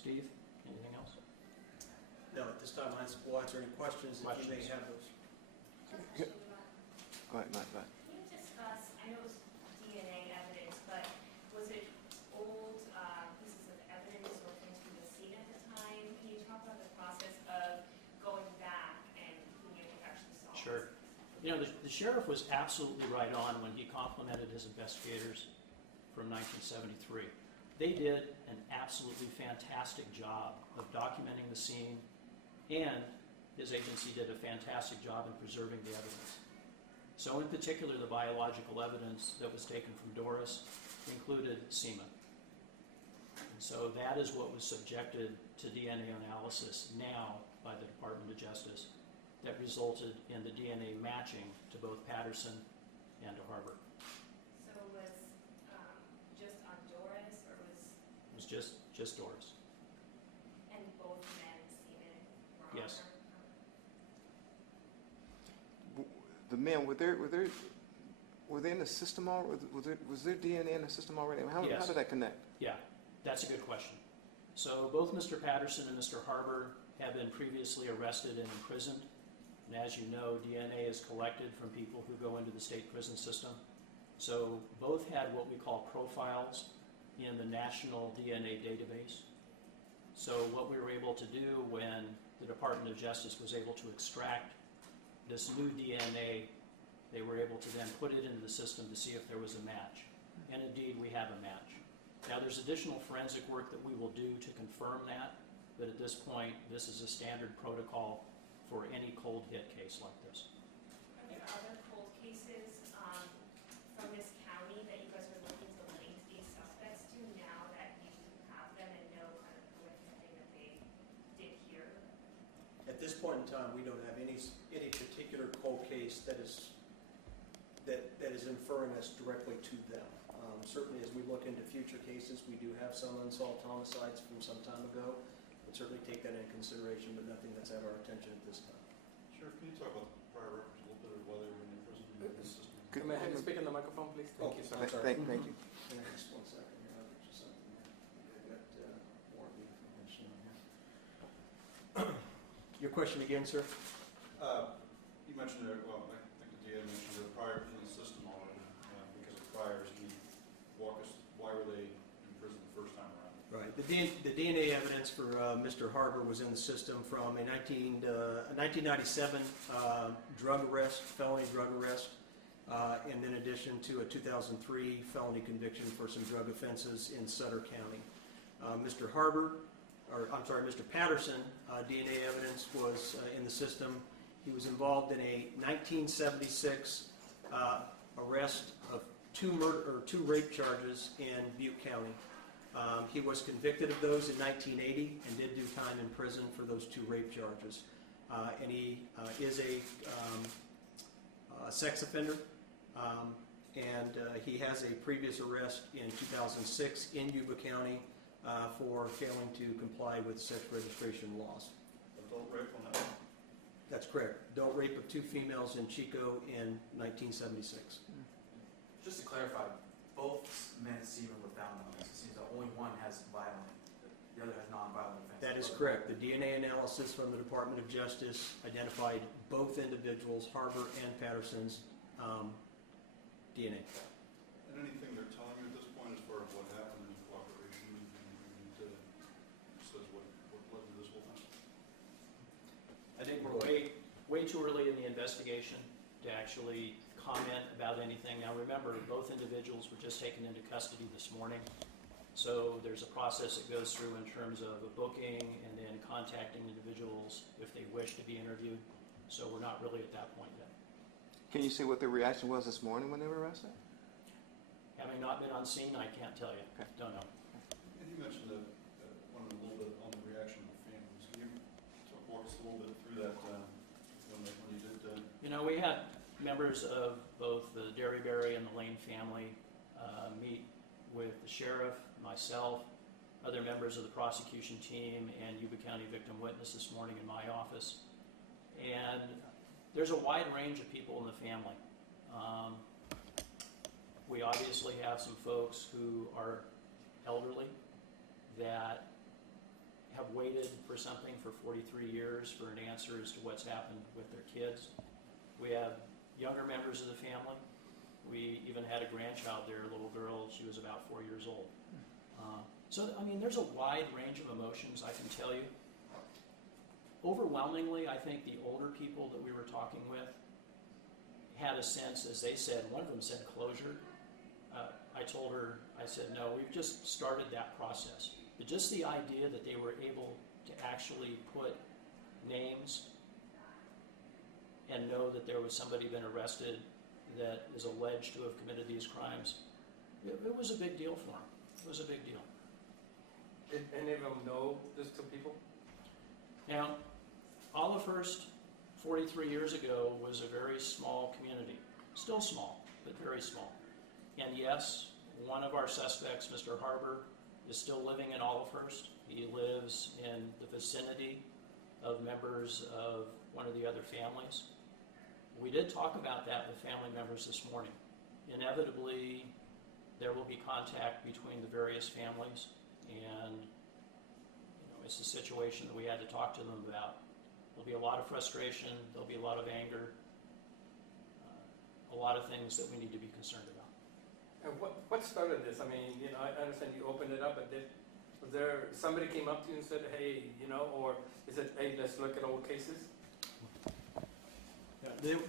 Steve, anything else? No, at this time, we'll answer any questions if you may have those. Go ahead, Matt. Can you discuss, I know it was DNA evidence, but was it old pieces of evidence looked into the scene at the time? Can you talk about the process of going back and being able to actually solve this? Sure. You know, the sheriff was absolutely right on when he complimented his investigators from 1973. They did an absolutely fantastic job of documenting the scene, and his agency did a fantastic job in preserving the evidence. So in particular, the biological evidence that was taken from Doris included semen. And so that is what was subjected to DNA analysis now by the Department of Justice that resulted in the DNA matching to both Patterson and to Harbor. So it was just on Doris, or It was just Doris. and both men semen were on Yes. her? The men, were they in the system already? Was there DNA in the system already? How Yes. did that connect? Yeah, that's a good question. So both Mr. Patterson and Mr. Harbor have been previously arrested and imprisoned. And as you know, DNA is collected from people who go into the state prison system. So both had what we call profiles in the National DNA Database. So what we were able to do when the Department of Justice was able to extract this new DNA, they were able to then put it into the system to see if there was a match. And indeed, we have a match. Now, there's additional forensic work that we will do to confirm that, but at this point, this is a standard protocol for any cold hit case like this. Are there other cold cases from this county that you guys are looking to link these suspects to now that you have them and know kind of what everything that they did here? At this point in time, we don't have any particular cold case that is inferring us directly to them. Certainly, as we look into future cases, we do have some unsolved homicides from some time ago. We'll certainly take that into consideration, but nothing that's at our attention at this time. Sheriff, can you talk about the prior records a little bit, or why they were in the prison system? Could- May I have you speak in the microphone, please? Thank you, sir. I'm sorry. Thank you. Just 1 second here, I'll get you something here. I got more of the information on here. Your question again, sir? You mentioned there, well, I think the DA mentioned they're prior in the system already, because of priors. Can you walk us, why were they in prison the first time around? Right. The DNA evidence for Mr. Harbor was in the system from a 1997 drug arrest, felony drug arrest, and in addition to a 2003 felony conviction for some drug offenses in Sutter County. Mr. Patterson, DNA evidence was in the system. He was involved in a 1976 arrest of two rape charges in Butte County. He was convicted of those in 1980 and did do time in prison for those two rape charges. And he is a sex offender, and he has a previous arrest in 2006 in Yuba County for failing to comply with sex registration laws. Adult rape on that one? That's correct. Adult rape of two females in Chico in 1976. Just to clarify, both men's semen were found on this. It seems that only one has violent, the other has non-violent offenses. That is correct. The DNA analysis from the Department of Justice identified both individuals, Harbor and Patterson's DNA. And anything they're telling you at this point as far as what happened in cooperation and says what led to this whole thing? I think we're way too early in the investigation to actually comment about anything. Now remember, both individuals were just taken into custody this morning. So there's a process that goes through in terms of a booking and then contacting individuals if they wish to be interviewed. So we're not really at that point yet. Can you say what their reaction was this morning when they were arrested? Having not been on scene, I can't tell you. Okay. Don't know. And you mentioned that one a little bit on the reaction of families. Can you walk us a little bit through that when you did? You know, we had members of both the Derryberry and the Lane family meet with the sheriff, myself, other members of the prosecution team, and Yuba County victim witness this morning in my office. And there's a wide range of people in the family. We obviously have some folks who are elderly that have waited for something for 43 years for an answer as to what's happened with their kids. We have younger members of the family. We even had a grandchild there, a little girl. She was about 4 years old. So, I mean, there's a wide range of emotions, I can tell you. Overwhelmingly, I think the older people that we were talking with had a sense, as they said, one of them said closure. I told her, I said, no, we've just started that process. But just the idea that they were able to actually put names and know that there was somebody been arrested that is alleged to have committed these crimes, it was a big deal for them. It was a big deal. Did any of them know these two people? Now, Olivehurst, 43 years ago, was a very small community. Still small, but very small. And yes, one of our suspects, Mr. Harbor, is still living in Olivehurst. He lives in the vicinity of members of one of the other families. We did talk about that with family members this morning. Inevitably, there will be contact between the various families, and it's a situation that we had to talk to them about. There'll be a lot of frustration, there'll be a lot of anger, a lot of things that we need to be concerned about. And what started this? I mean, I understand you opened it up, but was there somebody came up to you and said, hey, or is it, hey, let's look at old cases?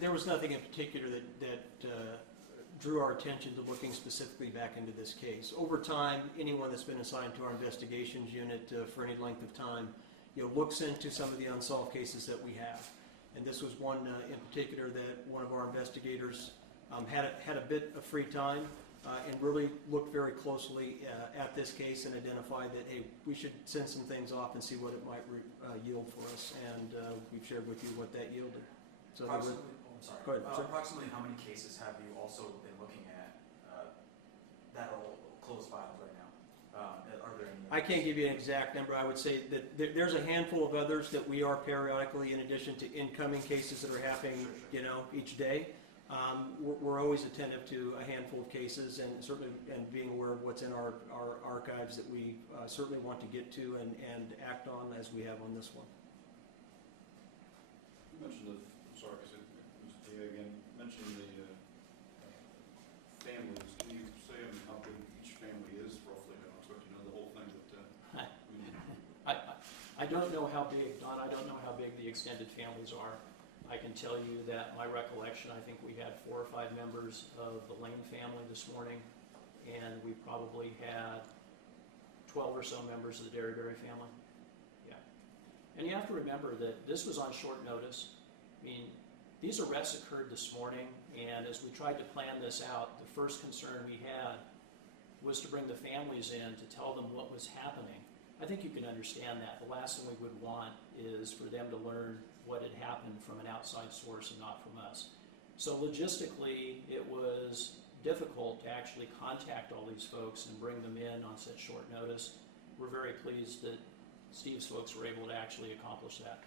There was nothing in particular that drew our attention to looking specifically back into this case. Over time, anyone that's been assigned to our investigations unit for any length of time, looks into some of the unsolved cases that we have. And this was one in particular that one of our investigators had a bit of free time and really looked very closely at this case and identified that, hey, we should send some things off and see what it might yield for us. And we've shared with you what that yielded. So Approximately, I'm sorry. Go ahead, sir. Approximately how many cases have you also been looking at that are closed files right now? Are there any? I can't give you an exact number. I would say that there's a handful of others that we are periodically, in addition to incoming cases that are happening, each day. We're always attentive to a handful of cases, and certainly being aware of what's in our archives that we certainly want to get to and act on, as we have on this one. You mentioned I'm sorry, because it was DA again, mentioned the families. Can you say how big each family is roughly? I don't expect to know the whole thing, but I don't know how big, Don, I don't know how big the extended families are. I can tell you that my recollection, I think we had 4 or 5 members of the Lane family this morning, and we probably had 12 or so members of the Derryberry family. Yeah. And you have to remember that this was on short notice. I mean, these arrests occurred this morning, and as we tried to plan this out, the first concern we had was to bring the families in to tell them what was happening. I think you can understand that. The last thing we would want is for them to learn what had happened from an outside source and not from us. So logistically, it was difficult to actually contact all these folks and bring them in on such short notice. We're very pleased that Steve's folks were able to actually accomplish that.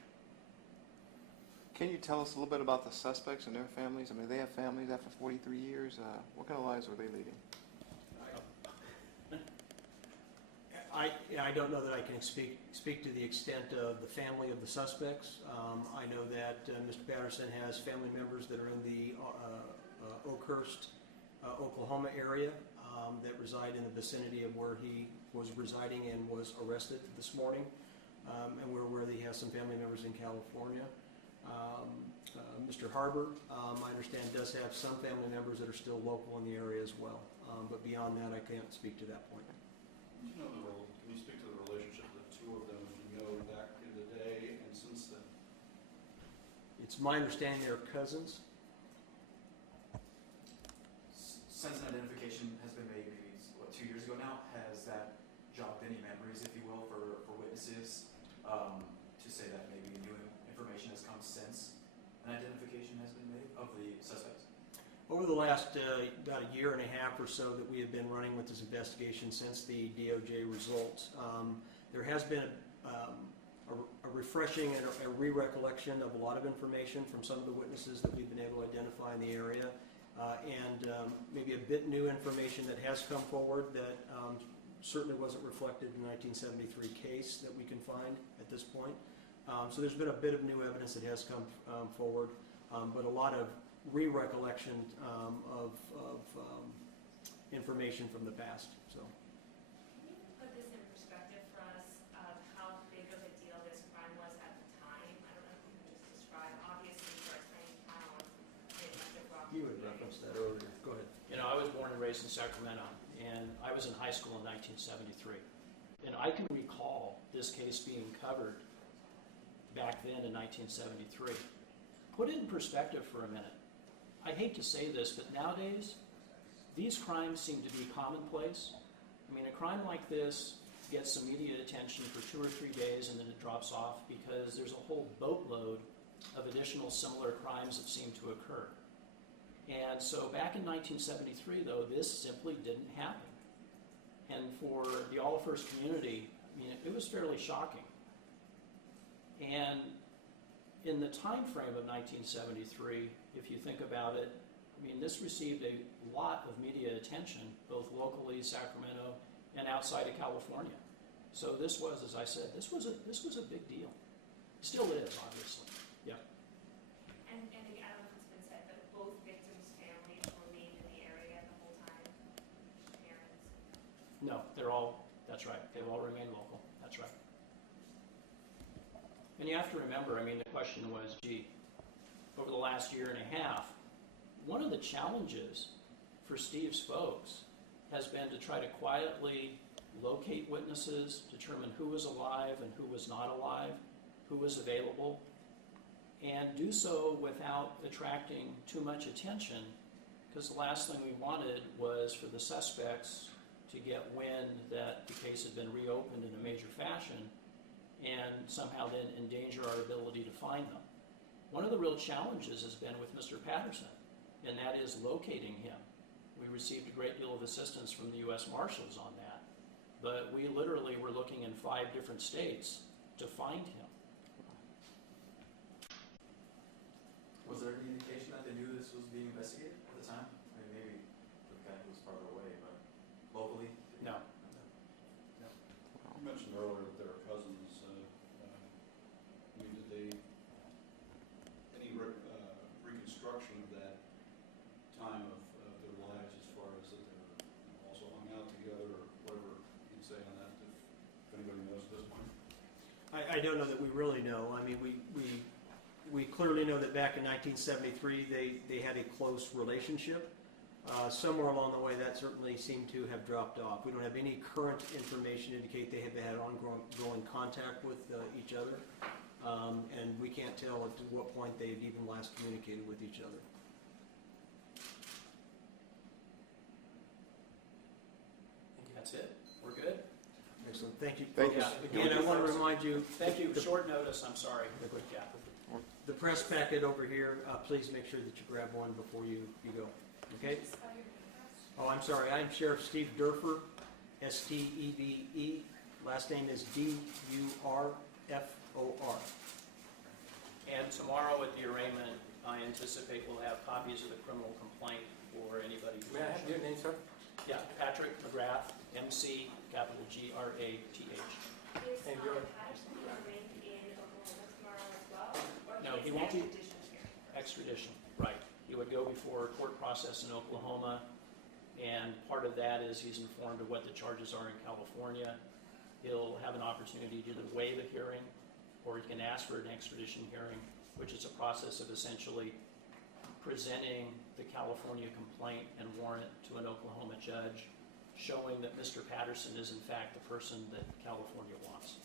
Can you tell us a little bit about the suspects and their families? I mean, they have families after 43 years. What kind of lives were they leading? I don't know that I can speak to the extent of the family of the suspects. I know that Mr. Patterson has family members that are in the Oakhurst, Oklahoma area that reside in the vicinity of where he was residing and was arrested this morning. And we're aware that he has some family members in California. Mr. Harbor, I understand, does have some family members that are still local in the area as well. But beyond that, I can't speak to that point. can you speak to the relationship of the two of them, if you know, back in the day and since then? It's my understanding they're cousins. Since an identification has been made, maybe 2 years ago now, has that jogged any memories, if you will, for witnesses to say that maybe new information has come since an identification has been made of the suspects? Over the last about a year and a half or so that we have been running with this investigation since the DOJ results, there has been a refreshing and a re-recollection of a lot of information from some of the witnesses that we've been able to identify in the area, and maybe a bit new information that has come forward that certainly wasn't reflected in the 1973 case that we can find at this point. So there's been a bit of new evidence that has come forward, but a lot of re-recollection of information from the past. So. Can you put this in perspective for us of how big of a deal this crime was at the time? I don't know if you can just describe, obviously, for a tiny town, it must have brought. You had referenced that earlier. Go ahead. You know, I was born and raised in Sacramento, and I was in high school in 1973. And I can recall this case being covered back then in 1973. Put it in perspective for a minute. I hate to say this, but nowadays, these crimes seem to be commonplace. I mean, a crime like this gets some media attention for 2 or 3 days and then it drops off because there's a whole boatload of additional similar crimes that seem to occur. And so back in 1973, though, this simply didn't happen. And for the All-First community, I mean, it was fairly shocking. And in the time frame of 1973, if you think about it, I mean, this received a lot of media attention, both locally, Sacramento, and outside of California. So this was, as I said, this was a big deal. Still is, obviously. Yeah. And again, I don't know if it's been said, but both victims' families remained in the area the whole time? Parents? No, that's right. They've all remained local. That's right. And you have to remember, I mean, the question was, gee, over the last year and a half, one of the challenges for Steve's folks has been to try to quietly locate witnesses, determine who was alive and who was not alive, who was available, and do so without attracting too much attention, because the last thing we wanted was for the suspects to get wind that the case had been reopened in a major fashion and somehow then endanger our ability to find them. One of the real challenges has been with Mr. Patterson, and that is locating him. We received a great deal of assistance from the U.S. Marshals on that, but we literally were looking in 5 different states to find him. Was there any indication that they knew this was being investigated at the time? I mean, maybe the guy was farther away, but locally? No. You mentioned earlier that they were cousins. I mean, did they, any reconstruction of that time of their lives as far as that they were also hung out together or whatever you'd say on that, if anybody knows at this point? I don't know that we really know. I mean, we clearly know that back in 1973 they had a close relationship. Somewhere along the way that certainly seemed to have dropped off. We don't have any current information to indicate they have had ongoing contact with each other, and we can't tell at what point they had even last communicated with each other. I think that's it. We're good. Excellent. Thank you. Thank you. folks. Again, I want to remind you. Thank you. Short notice, I'm sorry. Yeah. The press packet over here, please make sure that you grab one before you go. Okay? Spell your name first. Oh, I'm sorry. I'm Sheriff Steve Durfer, S-T-E-V-E. Last name is D-U-R-F-O-R. And tomorrow at the arraignment, I anticipate we'll have copies of the criminal complaint for anybody. May I have your name, sir? Yeah, Patrick McGrath, M-C, capital G-R-A-T-H. Is And your- Patterson arraigned in Oklahoma tomorrow as well? Or No, he is won't be- extradition here? Extradition, right. He would go before a court process in Oklahoma, and part of that is he's informed of what the charges are in California. He'll have an opportunity to either waive a hearing, or he can ask for an extradition hearing, which is a process of essentially presenting the California complaint and warrant to an Oklahoma judge, showing that Mr. Patterson is in fact the person that California wants.